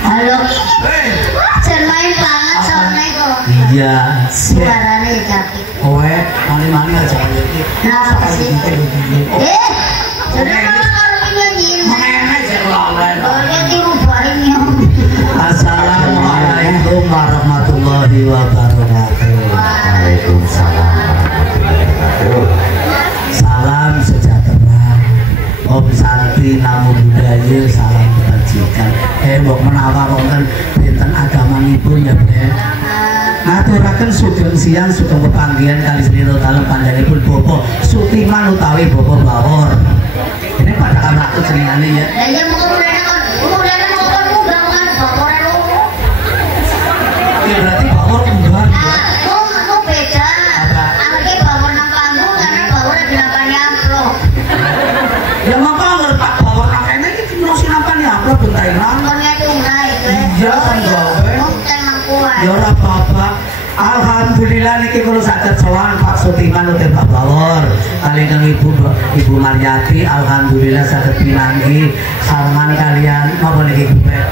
Halo. Jan main banget sore kok. Iya. Suarane capek. Kowe mani-mani aja iki. Kenapa sih? Jadi karo nyanyi. Mengenai aja lawan. Oh, ya dirubahin. Assalamualaikum warahmatullahi wabarakatuh. Waalaikumsalam warahmatullahi wabarakatuh. Salam sejahtera. Om Santi Namo Buddhaya, salam kebajikan. Mbok menawa wonten pinten agamanipun ya, Bre. Ngaturaken sugeng siang sugeng pepanggihan kali sedherek dalem panjenenganipun Bapak Sutiman utawi Bapak Bawor. Ini pada kamar jenengane ya. Lah ya mau Berarti Bawor kembar. Aku beda. Anaknya Bawor nang panggung karena Bawor lagi nampani amplop. Ya maka nggak Pak Bawor nang kene iki ngurusi nampani amplop bentainan. Nangkonnya tunai kowe. Iya kan gawe. Mungkin nang kuat. Ya ora apa-apa. Alhamdulillah niki kula saged sowan Pak Sutiman utawi Pak Bawor. Kaliyan Ibu Maryati alhamdulillah saged pinanggi sarman kalian napa niki Bupet.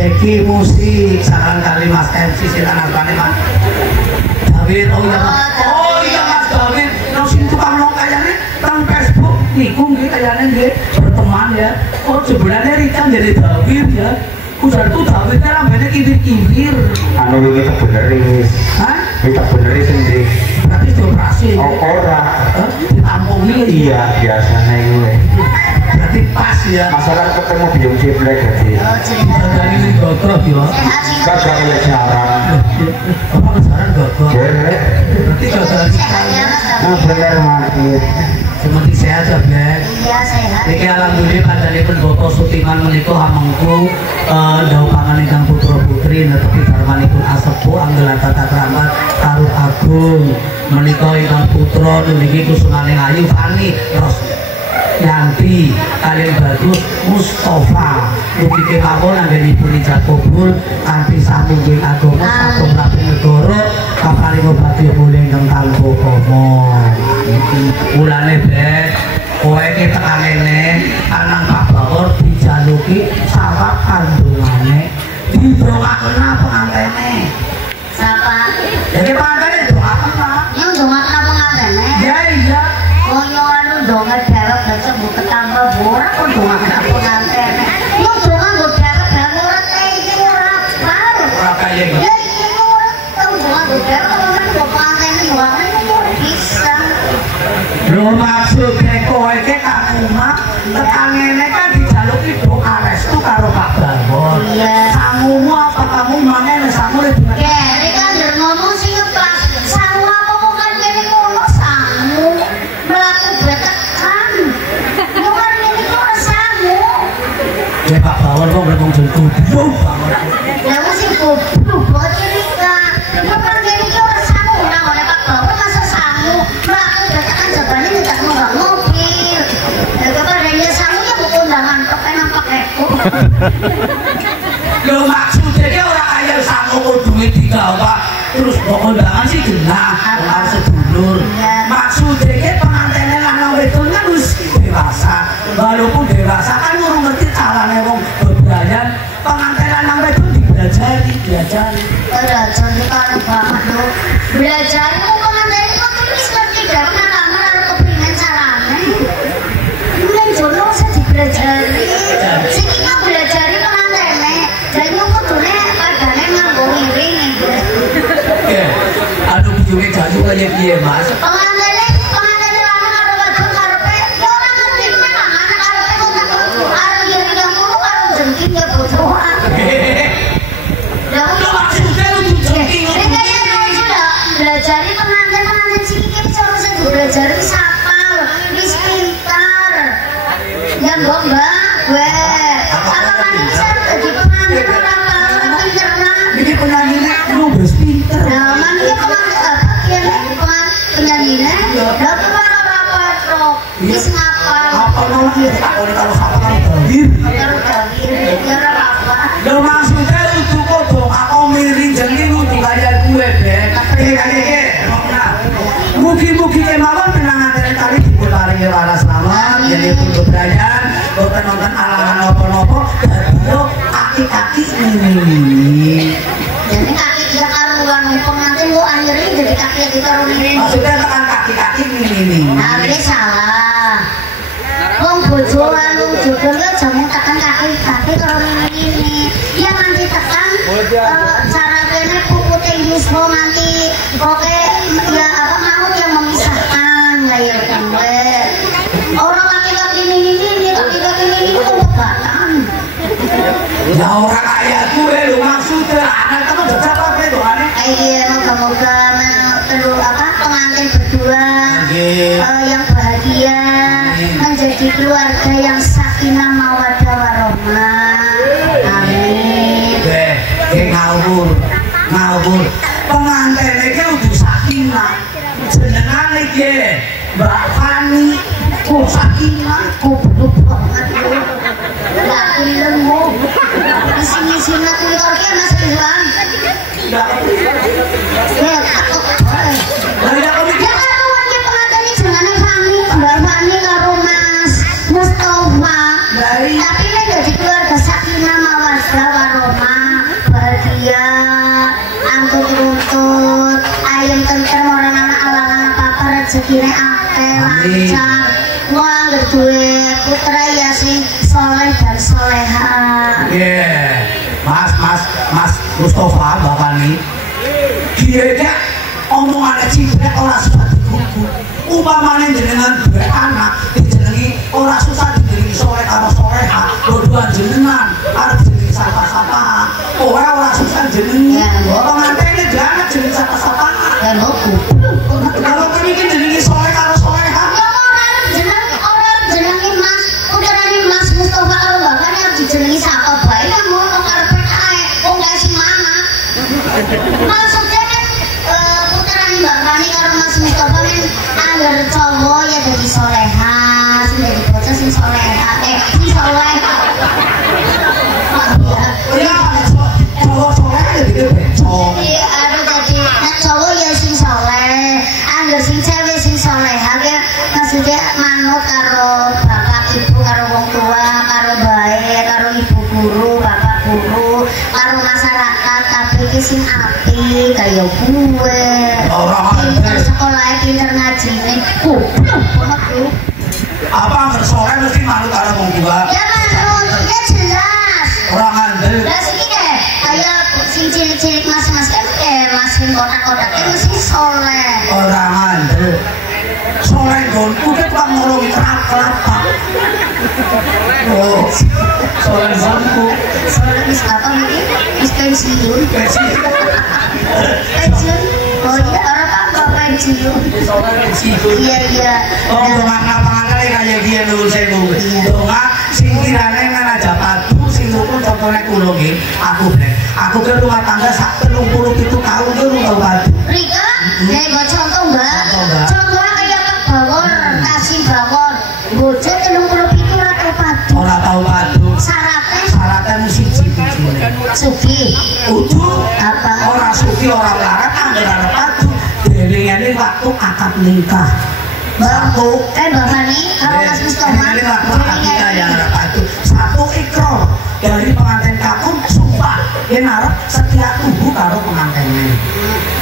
Beki musik saran kali Mas MC silakan apane Mas Dawid. Oh iya Mas Dawid nang sing tukang nong kayane nang Facebook niku nggih kayane nggih berteman ya. Oh sebenarnya Rika jadi Dawid ya. Ujarku Dawid kan rambene kibir-kibir. Anu iki tak beneris. Hah? Iki tak beneris sendiri. Berarti dioperasi. Oh ora. Ditampungi. Iya, biasanya gue. Berarti pas ya. Masalah ketemu biung ciblek jadi. Oh, cerita. Dari ini gotrok ya. Sehat sih. Kagak oleh jarang. Bapak kesaran gotrok. Boleh. Berarti gotrok. Sehat ya Mas Nah Dawid. bener mati. Seperti sehat ya, Blek. Iya sehat. Niki alhamdulillah panjenenganipun Bapak Sutiman menika hamengku dawuh pangan ingkang putra putri netepi darmanipun asepuh anggelan tata kramat karut agung menika ingkang putra niki kusumaning ayu Fani terus Yanti kalian bagus Mustafa mugi kawon anggenipun ijab kabul kanthi samungging agama sampun rapi negara kaparing obati mulih ingkang tanpa kama. Mulane Bek kowe iki tekan kene anang Pak Bawor dijaluki sawak kandungane didongakna pengantene. Sapa? Jadi pengantene dongakna. Yang dongaken apa ngantene? Ya iya. Koyo anu donga dewek becek bu ketambah ora kok dongaken apa ngantene. Yang donga nggo dewek ora iki ora karo. Ora kaya iki. Ya iki ora tau donga nggo dewek kan kok pangene dongaken ora bisa. Lho maksudnya kowe iki kangemak tekan ngene kan dijaluki doa restu karo Pak Bawor. Iya. Sangumu apa kamu mangene sangu le Kere kan der ngomong sing ngepas. Sangu apa kok kan kene ngono sangu. Mlaku betekan. Yo kan kene kok ora sangu. ya Pak Bawor kok ngomong jeneng banget. Lah wis sing goblok kok cerita. Yo kan kene iki ora sangu nang oleh Pak Bawor masa sangu. Mlaku betekan jabane tidak nunggang mobil. Lah kepadanya sangu ya kok undangan tok nang paketku. Lho maksudnya dia orang kaya sangu kok duit digawa terus kok undangan sih genah harus sedulur. Maksudnya dia pengantene lanang wedon kan wis dewasa. Walaupun dewasa kan urung ngerti carane wong bebrayan, pengantin lanang wedon diajari. Belajar di mana banget lo. Belajar kok pengantin kok wis ngerti dhewe nang kamar arep kepingin carane. Mulai jono saya dipelajari. Sing iki belajari pengantene. Dan yo kudune padane nganggo ngiring. Aduh bujune jalu kaya piye Mas? Pengantene lanang karo wadon karepe yo ora ngerti menang anak karepe kok tak arep ngiring yang ngono karo jengking ya bodoh. Lah Lho maksudnya lu jengking belajar pengantin sing iki cara sing belajar sapa wis pintar ya mbok mbak gue apa maning bisa dadi pengantin ora pinter ini penyanyinya lu wis pinter. nah maning pengantin apa kene penyanyinya lah kok ora apa wis ngapal Apa namanya takoni karo sapa karo Dawir. karo Dawir ya ora apa Lho maksudnya itu kok dong aku miring jengking kudu kaya gue Bek. Kaya mugi-mugi kemawon penanganan kali diparingi waras selamat jadi untuk bebrayan boten nonton alahan apa Yo kaki-kaki ini. Jadi kaki dia karuan pengantin lu anjir jadi kaki di karo ini. Maksudnya tekan kaki-kaki ini. Nah, ini salah. Wong bojo anu juga ya jamu tekan kaki karo ini. Ya nanti tekan cara kene pupute yuswa nanti oke ya apa mau yang memisahkan lahir kamu. Orang kaki-kaki ini kaki-kaki ini obatan. Ya orang kayak gue lu maksudnya anak kamu udah siapa doanya? Iya, moga-moga perlu apa pengantin berdua yang bahagia menjadi keluarga yang sakinah mawaddah warahmah. Amin. Ngawur pengantin iki udah sakinah jenengan iki Mbak Fani kok sakinah kok belum banget Gak filmmu isi-isi nak keluarga Mas Ridwan. Ya takut boleh. Ya karuan ya pengantin ini jenenge Fani, Mbak Fani karo Mas Mustafa. Tapi ini jadi keluarga sakinah mawaddah warahmah, bahagia, angkut runtut, ayam tentrem orang anak alang apa-apa rezekine akeh lancar. Wah, duwe putra ya sing soleh dan soleha. Mas Mustafa Bapak nih dia omongan ciprek orang susah digugu umpamanya jenengan beranak dijenengi orang susah dijenengi soleh karo soleha berdua jenengan harus jenengi sapa-sapa orang susah jenengi pengantinnya jangan jenengi sapa-sapa Dan aku kalau kami kan jenengi soleh karo soleha orang jenengi Mas putrane Mas Mustafa karo Bapak harus dijenengi sapa bae kan ngono karepet ae wong gak sing mana. Maksudnya kan putrane Mbak Fani karo Mas Mustafa kan anggar cowok ya jadi soleha, sing jadi bocah sing soleha, sing soleh. ya cowok soleh jadi becong Iya, aduh jadi nah cowok ya sing soleh, anggar sing cewek sing soleha ya maksudnya manut karo bapak ibu karo wong tua karo bae karo ibu guru bapak guru karo masyarakat tapi ki sing apik kaya gue pinter sekolah pinter ngajine goblok banget lu apa anggar soleh mesti manut karo wong tua ya manut ya jelas orang andel lah sini deh kayak sing cilik-cilik mas-mas kan mas sing kotak-kotak kan mesti soleh orang andel soleh gonku ke tukang ngorongin kelapa oh soleh gonku soleh mis apa nih mis pensiun pensiun oh iya orang apa pensiun soleh pensiun iya oh dongak lapangan kali kayak dia dulu saya bu dongak sing kirane kan aja padu sing luku contohnya kulo aku brek aku ke rumah tangga sak 37 tahun ke rumah padu Rika nek contoh mbak contoh kayak bawor kasih bawor bojo 37 ora padu ora tau padu syaratnya mesti ciri-ciri suki udu apa orang suki orang larat anggar padu ini waktu akad nikah satu Mbak Fani kalau Mas Mustafa ini waktu akad nikah yang padu satu ikrar dari pengantin kakung sumpah yang harap setiap tubuh karo pengantinnya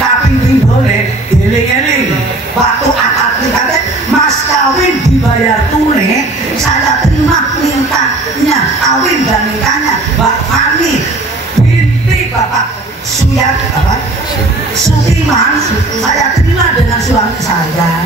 tapi boleh ini waktu akad nikahnya mas kawin dibayar tunai saya terima nikahnya kawin dan nikahnya Mbak Fani binti Bapak Suyat apa? Sutiman saya terima dengan suami saya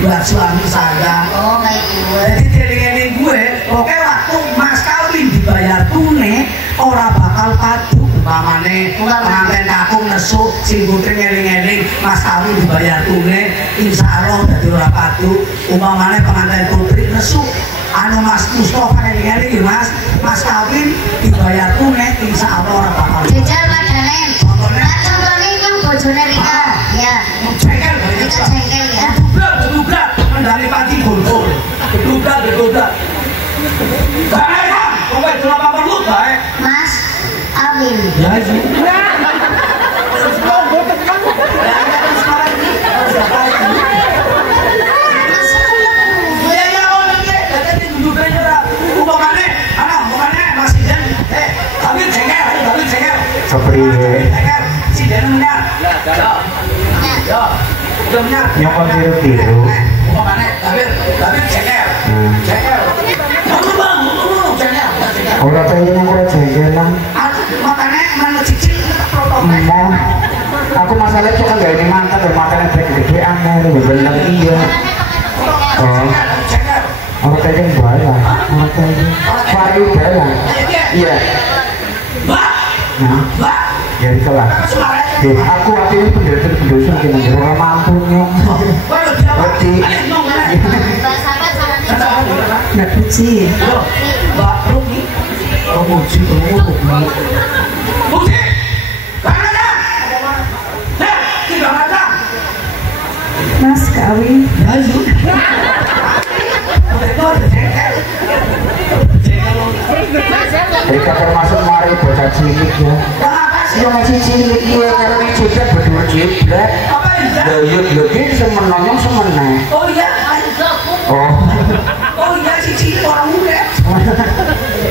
buat suami saya oh kayak gue jadi dieling-eling gue oke waktu mas kawin dibayar tunai orang bakal padu umpamane pengantin kakung nesu sing putri ngeling-eling mas kawin dibayar tunai insya Allah jadi orang padu umpamane pengantin putri nesu anu Mas Mustafa ngeling-eling mas kawin dibayar tunai insya Allah orang bakal jejal padane contohnya yang bojone Rika ya cengkel kita cengkel ya gedubrak mendali pati gondol gedubrak baik pokoknya cuma apa perlu baik Mas Awil ya sih Kepriye? Si denenya. Yo. Demnya. Nyokon tiru-tiru. Apa maneh? Tapi ceker. Ceker. Bang, ceker. Ora kaya nang ora jengkelan. Makane mana cicil protokol. Emang aku masalah itu kan gak ini mantap dan makannya gede-gede aneh bener iya. Oh. Orang kaya yang bala, orang kaya vario bala. Iya. Nah, jadi kelas. Aku artinya penjelasan mungkin aja orang mampu nyok. Berarti. Nggak puji. Mbak Ruki. Kamu puji, kamu puji. Puji. Mana? Nah, tidak ada. Mas kawin. Ayo. Mereka termasuk mari bocah cilik ya. Yang masih cilik ya karena ini juga berdua cilik. Dayut lebih semenonyong semenai. Oh iya, oh iya si cilik orang muda.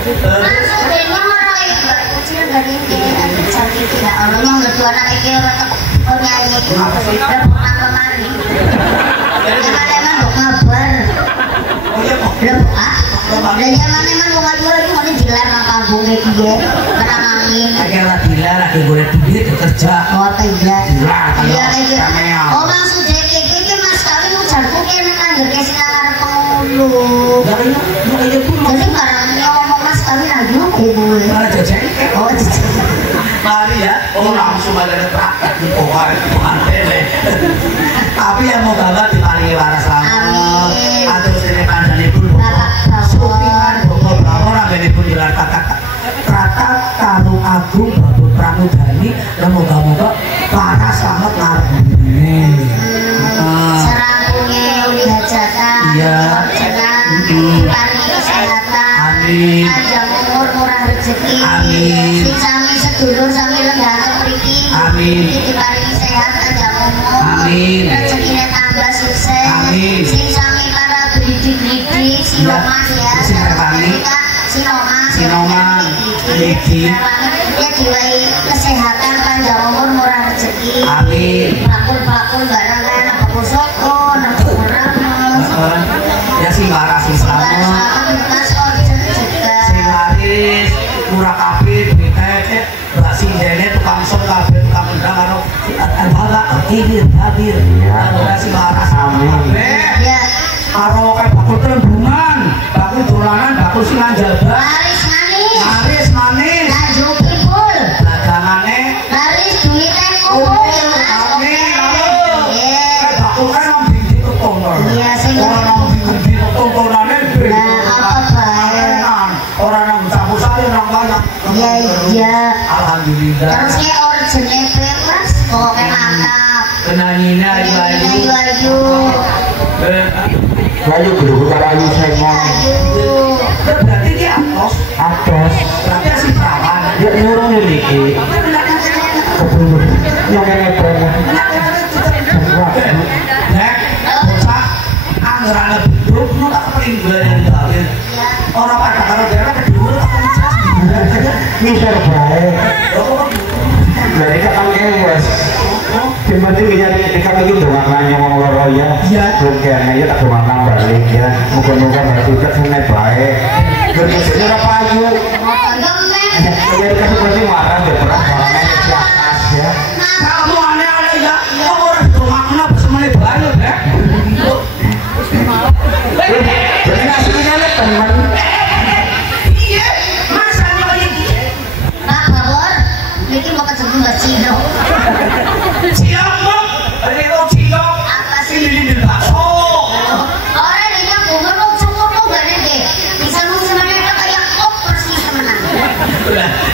Maksudnya orang itu kecil dari ini cantik tidak orangnya ngedua anak itu orang nyanyi udah pernah kemari. Emang buat ngabar. Udah zaman mau ngadu lagi mau dilar nang kampungnya dia kena angin. Akhirnya dilar, lagi boleh duit kerja. Oh tidak. Dilar Oh maksudnya kayak gitu mas kawin mau jarku kena nangger ke sinar pengulu. Jadi barangnya ngomong mas kawin lagi mau ibu. Mana jajan? Oh jajan. Mari ya, langsung ada terakat di pohon pantai. Tapi yang mau gambar diparingi waras lama. Atau sini kandani pun supingan bawa bawa ramai pun dilar kata Tarung Agung Bapak Pramudani dan moga-moga para selamat narune. Serangkungnya uli hajatan. Iya. Paringi kesehatan. Amin. Panjang umur murah rezeki. Amin. Sing sami sedulur sami lenggah mriki. Amin. Diparingi sehat panjang umur. Amin. Rezekine tambah sukses. Amin. Sing sami para gridik-gridik Sinoman ya. Sinoman. Gridik. Ya diwai kesehatan panjang umur murah rezeki. Amin. Bakul-bakul barengan apa kusoko, apa rames. Ya si marah si selamat. Si laris murah kafe duitnya mbak Sindene tukang som kafe tukang undang karo bapak hadir ya si marah Amin. Ya. Karo kayak bakul terembungan bakul dolanan bakul silang jabat laris manis Lanjut kipul. dagangannya Laris duitnya kumpul ya mas. kayak bakul kan nang bindi ketonton Iya, sing orang nang bindi ketontonannya orang nang campur sari nang banyak Iya. alhamdulillah Terus kayak originnya mas, pokoknya mantap. kenanginnya ayu Lalu guru karayu sengon Ayu. berarti dia atos atas berarti si perawan dia nyuruh miliki kebun nyongnya pernah nek bocah anggarannya beduk lu tak kepeling gue yang dibalik orang pada karo daerah kedua tak kepencas misal baik dari kakak wes yang penting kita lagi doang nanya ngomong loro ya bukan aja tak doang balik ya muka-muka berarti kita senai baik berikutnya apa ayu ya dikasih kunci marah berperang karena siakas ya kamu aneh-aneh ya kamu orang doang kenapa semuanya banyak ya jadi aslinya ada teman iya masa lagi Pak Babor, bikin mau kecebur Mbak Cino. siapa ada yang cino Apa sih? ini bakso Orang ini bunga mau cukup mau gak deh. Bisa mau sebenarnya kayak kok persis menang.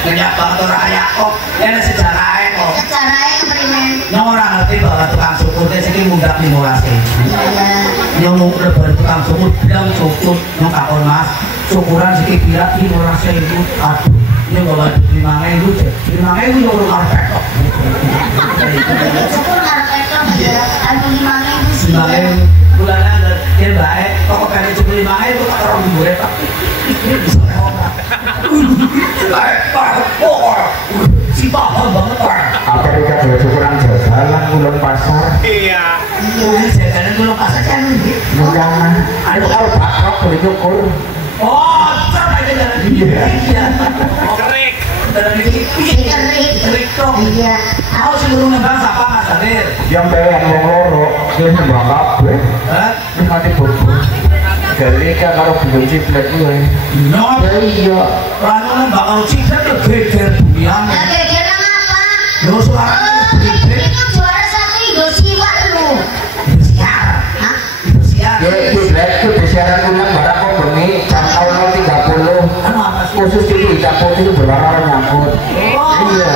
banyak banget orang ayak kok ini sejarahnya kok Caranya berimen. yang orang ngerti bahwa tukang syukur itu sih mudah dimulasi Iya. yang mau lebar tukang syukur bilang syukur yang kakon mas syukuran sih kira dimulasi itu aduh ini bawa 5.000 deh 5.000 yang udah karpet kok Syukur karpet lo ya. Aduh 5.000 sih. 5.000 bulanan dan dia baik kok pengen cukup 5.000 tak orang gue pak ini bisa orang si paham banget Pak. Apa kita baju kurang jalan ulun pasar? Iya. Jalan ulun pasar kan Bukan. Ayo kalau bakrok beli cukur. oh, coba aja jalan Iya. iya. Kerik. Jalan ini kerik dong. Iya. Aku seluruh nembang siapa Mas Hadir? Yang bayar wong loro, dia nembang kabeh. Hah? Ini mati bobo. Jadi kan kalau belum ciplek gue. No. Iya. Lalu nembang kalau ciplek tuh geger bunian. Nah, kira-kira apa? Lo suara geger. Ini kan juara satu Indosiar lu. Siar. Hah? Siar. Ya ciplek itu disiaran kunan barang kok bengi jam tahun 30. Anu apa sih? Khusus itu dapur itu berwarna nyangkut. Iya.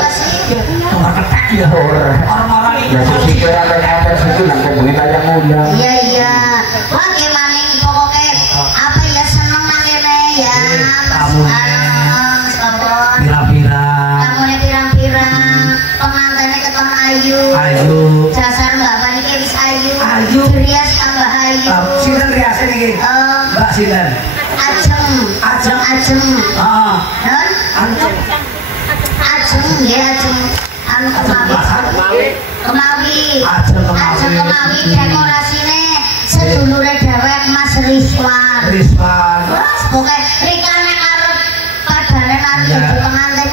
Nggak ketek ya. Orang-orang ini. Ya sisi ada nyamper situ nanti bengi aja ngundang. Iya, iya. Wah, gimana ini pokoknya apa ya seneng nangene ya. Kamu. Sabon. Pirang-pirang. Kamunya pirang-pirang. Pengantinnya ketemu ayu. Ayu. Dasar mbak Pani wis ayu. Ayu. Rias tambah ayu. Sinten riasnya nih? Mbak Sinten. Ajeng. Ajeng. Ajeng. Ah. Non? Antum. Ajeng ya ajeng. Anu kemawi. Ajeng kemawi. Ajeng kemawi dekorasine sedulure dhewek Mas Rizwan. Rizwan. Pokoke rikane arep padane arep Iya. dadi pengantin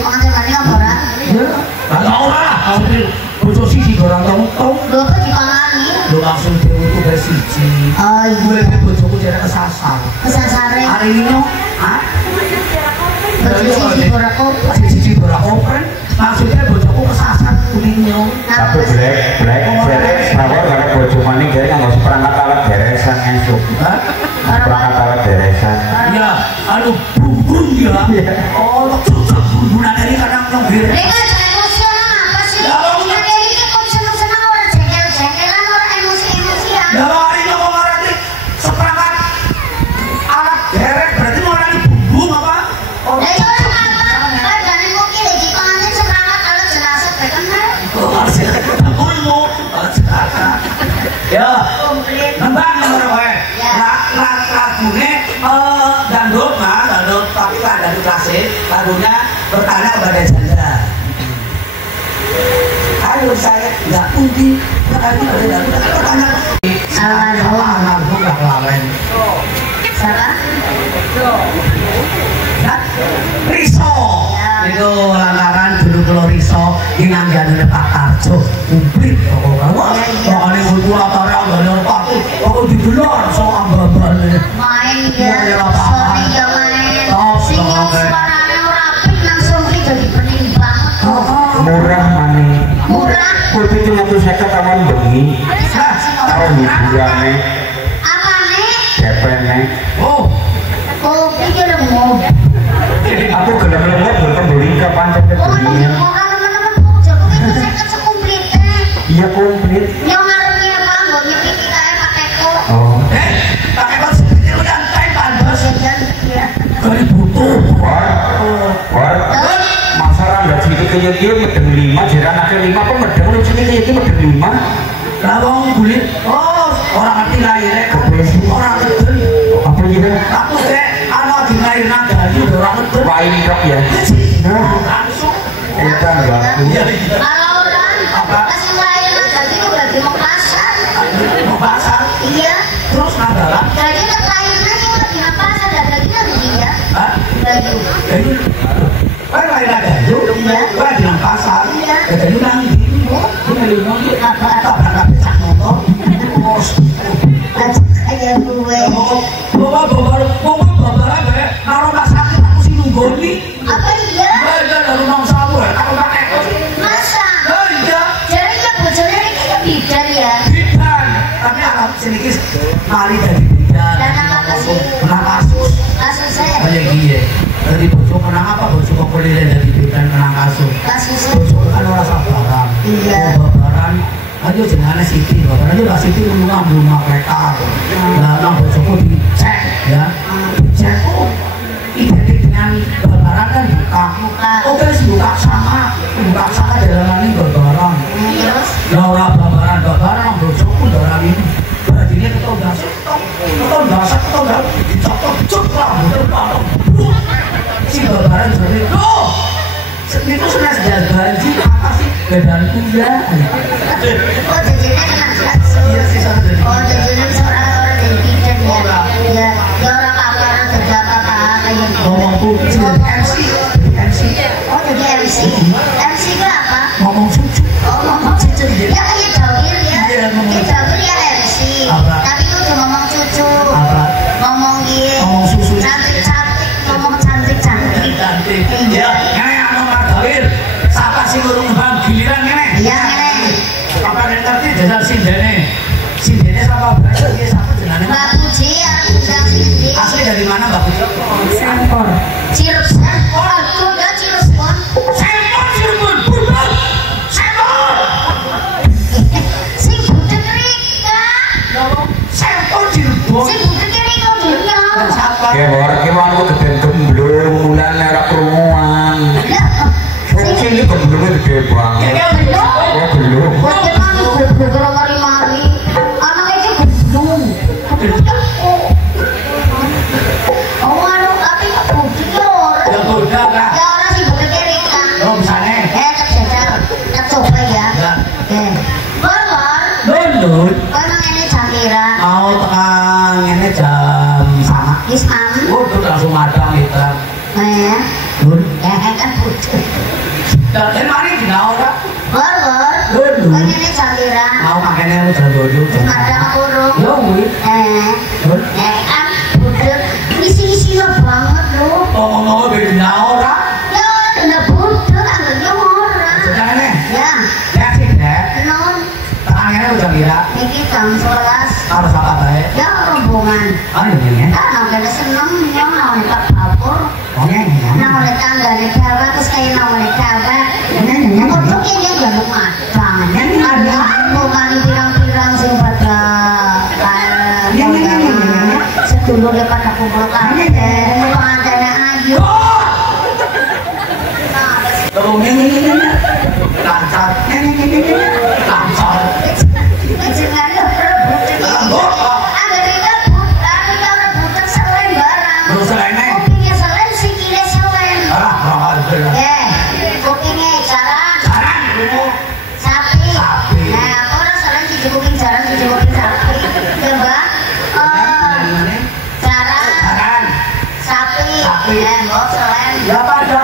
pengantin mari apa ora? Ya. Lah ora. Bojo siji orang tong. Lho kok dipangani? Lo langsung dewe ku wis siji. Oh Gue iya. bojoku jare kesasar. Kesasare Hari ini no. Hah? bojo siji ora kok. Siji ora open. Maksudnya bojoku kesasar kuningnya. Tapi black jadi bahwa kalau bojo maning jadi nggak usah perangkat alat beresan esok. Hah? Perangkat alat beresan. Ya, anu bumbung ya. Oh, cocok bumbunan ini kadang nyogir. Mereka emosional apa sih? Ya, Bang. Kita ini kok seneng-seneng orang jengkel-jengkelan orang emosi-emosian. Ya, hari ini mau ngerti seperangkat alat derek berarti mau ngerti bumbung apa? Oh, Lah ya orang apa? Padahal mungkin lagi pengantin seperangkat alat jenazah bener. ya, Komplit. nembang yang orang wae. Ya. Lagune dangdut mah, dangdut tapi kan dari klasik. Lagunya bertanya kepada janda. Ayo saya nggak putih, makanya ada dangdut bertanya. Anakku nggak lain. Siapa? Riso Ya. itu lantaran dulu kalau Riso ini ngangganin Pak Karjo kumplit pokoknya butuh latarnya ngangganin Pak aku digelar so ambal-ambal Main Iya, ya. apa-apa. Sorry ya main. Top, Sing yang oke. suaranya rapih langsung jadi pening banget. Murah maning. Murah. Kopi cuma tuh saya ketahuan bengi. Kalau hiburannya, Apa nih? DP-nya. oh Kopi jelemu. Aku gelap lemot bertemburi ke pancet ke Oh, dunia. orang teman-teman bocah kopi itu saya sekomplitnya. Iya komplit. Yang ngarepnya apa? Nggak nyepiki kayak pakai kok. Oh, pakai bos seperti itu nyantai pantas Ya. kali butuh war. Masalah nggak segitu kayak dia medeng 5, jiran akhir 5 apa medeng lu sini kayak dia medeng 5. lawang kulit oh orang ngerti lahirnya orang ngerti Apa gitu? aku anak di lahiran dari orang ngerti Wain rock ya. langsung Iya kan enggak. iya Kalau orang masih lahiran tadi itu berarti mau pasar. mau pasar Iya. terus nadalan Jadi lahiran itu lagi mau pasar dan lagi dia. hah? Lagi. Jadi, kan lain ada itu, kan di pasar, Iya. jadi nanti, ini nanti apa berangkat pecah motor, bos, Aja gue. bawa apa? Naruh mak sakit aku sih nunggoni, Apa iya? ada naruh nang sabu, aku pakai kos, Masa? iya, Jadi ya bojone ini kayak bidan ya. bidan, tapi alam sedikit mari dari bidan, Dan apa kasih? menang kasus, Kasus saya. kayak gini, dari bocor menang apa bocor populer dari bidan menang kasus. Kasus saya. Bocor kan ora sabaran. Iya. Sabaran aja jenenge Siti, babaran aja lah Siti rumah mereka. Lah nang bojoku dicek ya. Dicek oh identik dengan babaran kan buka. Oke, buka sama dalam ini babaran. Terus? Ya ora babaran bojoku dalam ini. Berarti ini ketau dasar, dicopot cuk lah, bener banget. Si babaran jadi, loh, Itu sudah banji apa sih? Gedan kuda. Oh jajannya kena bakso. Iya sih sana. Oh jajannya seorang orang dari bidan ya. Ya, ya orang apa orang jadi apa kayak gitu. Ngomong puji MC. Oh jadi MC. MC itu apa? Ngomong cucu. Oh ngomong cucu. Ya kayak Dawir ya. Iya, ngomong. Kayak Dawir ya MC. Apa? Tapi itu udah ngomong cucu. Apa? Ngomong gitu. Ngomong susu. Cantik-cantik. Ngomong cantik-cantik. Cantik. Ya, ngene anu Dawir. Sapa sing urung bang giliran ngene? Iya ngene. Apa nek ngerti jajal sindene. Sindene sapa berarti dia sapa jenenge? Mbak Puji harus undang sini. Asli dari mana Mbak Puji? Sampor. Cirebon. Aduh, enggak Cirebon. Cirebon, Cirebon. Cirebon. Sing budek Rika. Cirebon, Cirebon. Sing budek Rika dunya. Siapa? Kewar kewan ku geden gemblung mulan ora krunguan. Lah, Sing iki gemblunge gede banget. belum. Oh, belum. Bagaimana goblok kalau mari-mari? Anak iki goblok. Oh, anu tapi budek ya ora. Ya udah lah. Ya ora sing budek Rika. Oh, misalnya. Tak jajal. Tak coba ya. Ya. Bor. Lulun. Kalau ini Jamira. Mau tengah ngene jam sama. Wis mam. Udah langsung madang gitu. Ya. Lun. Kan budek. Dan mari dina ora. Bor. Lulun. Kalau ini Jamira. Mau makane udah dulu. Madang kurung. Yo kuwi. Lun. Kan budek. Isi-isi lo banget lo. Ngomong-ngomong dina ora. Ya udah budek anggapnya orang. Jangan Ya. ya sih deh. Non. Tangannya udah kira. Ini jam 11. Harus apa baik? Ya rombongan. Oh ini ya. Ah, nggak ada seneng yang nawan pak dapur. Oh ini ya. Nawan tangga di kawat terus kayak nawan kawat. Untuk ini gak mau matang. Ada rombongan pirang-pirang sing pada sedulur pada kumpul kabeh. Pengantinnya ayu. Tolong ini. Lancar. Lancar. Jangan rebutan ini. Ada rebut, ada rebutan selain barang. Terus lainnya. Kopinya selain, sikile selain. Ah, Kopinya jaran, Jaran dulu. sapi. Sapi. Nah, orang selain cuci kuping jaran, cuci kuping sapi. Coba, jaran, Jaran. sapi. Sapi. Mbok selain. Ya pada